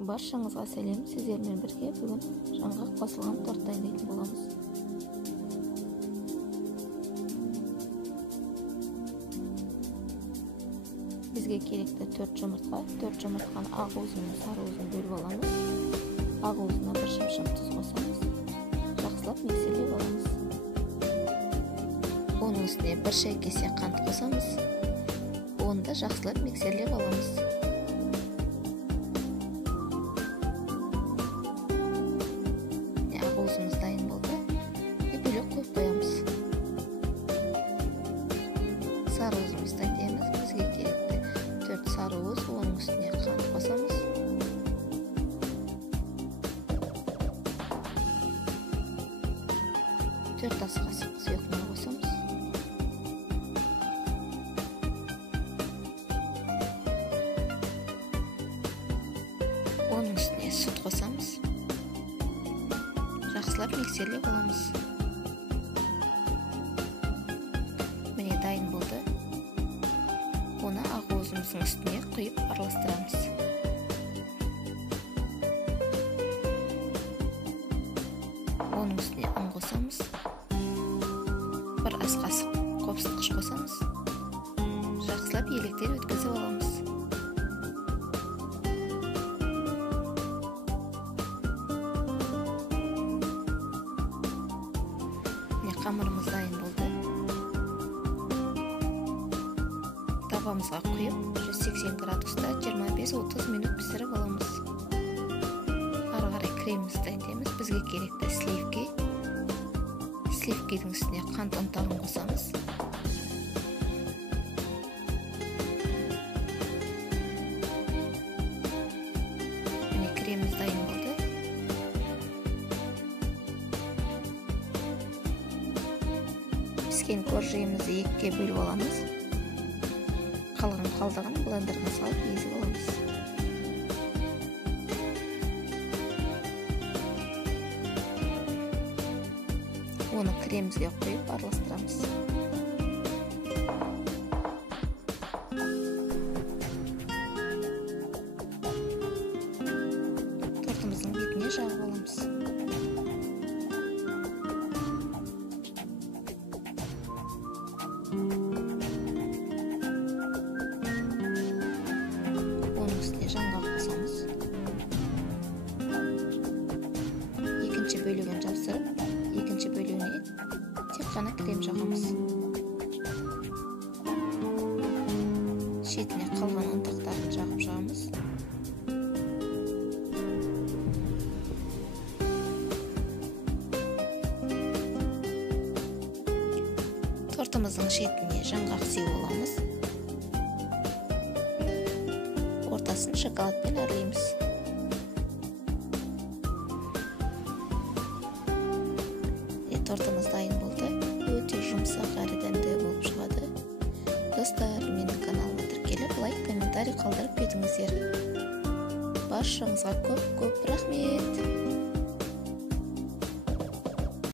Баршаңызға сәлем. Сіздермен бірге бүгін жаңғақ қосылған торт дайындайтын боламыз. Бізге керекті 4 жұмыртқа. 4 жұмыртқаны ақ уызы мен сары уызын бөліп аламыз. Ақ уызына бір шымшық тұз қосамыз. Жақсылап миксерлеп аламыз. Оның үстіне бір шай кесе қант қосамыз. Оны да жақсылап миксерлеп аламыз. Уызымыз дайын болды. Бөлек қойып қоямыз. Сары уызымызды дайындаймыз. Бізге керекті 4 сары уыз, оның үстіне қант қосамыз. Төрт ас қасық сұйық май қосамыз. Оның үстіне сүт қосамыз. Жақсылап миксерлеп аламыз. Міне дайын болды. Оны ақ уызымыздың үстіне құйып араластырамыз. Оның үстіне ұн қосамыз. Бір ас қасық қопсытқыш қосамыз. Жақсылап електер өткізіп аламыз. Қамырымыз дайын болды. Табамызға құйып, 180 градуста 25-30 минут пісіріп аламыз. Ары қарай кремімізді дайындаймыз. Бізге керекті сливки. Сливкидің үстіне қант ұнтағын қосамыз. Міне креміміз дайын болды. Піскен коржиымызды екіге бөліп аламыз. Қалдығын блендерге салып езіп аламыз. Оны кремімізге құйып араластырамыз. Тортымыздың бетіне жағып аламыз. Оның үстіне жаңғақ қосамыз. Екінші бөлігін жапсырып, екінші бөлігіне тек қана крем жағамыз. Шетіне қалған ұнтақтарын жағып жағамыз. Тортымыздың шетіне жаңғақ сеуіп аламыз. Ортасын шоколадпен әрлейміз. Тортымыз дайын болды. Өте жұмсақ әрі дәмді болып шығады. Достар, менің каналыма тіркеліп, лайк, комментарий қалдырып кетіңіздер. Баршаңызға көп рахмет.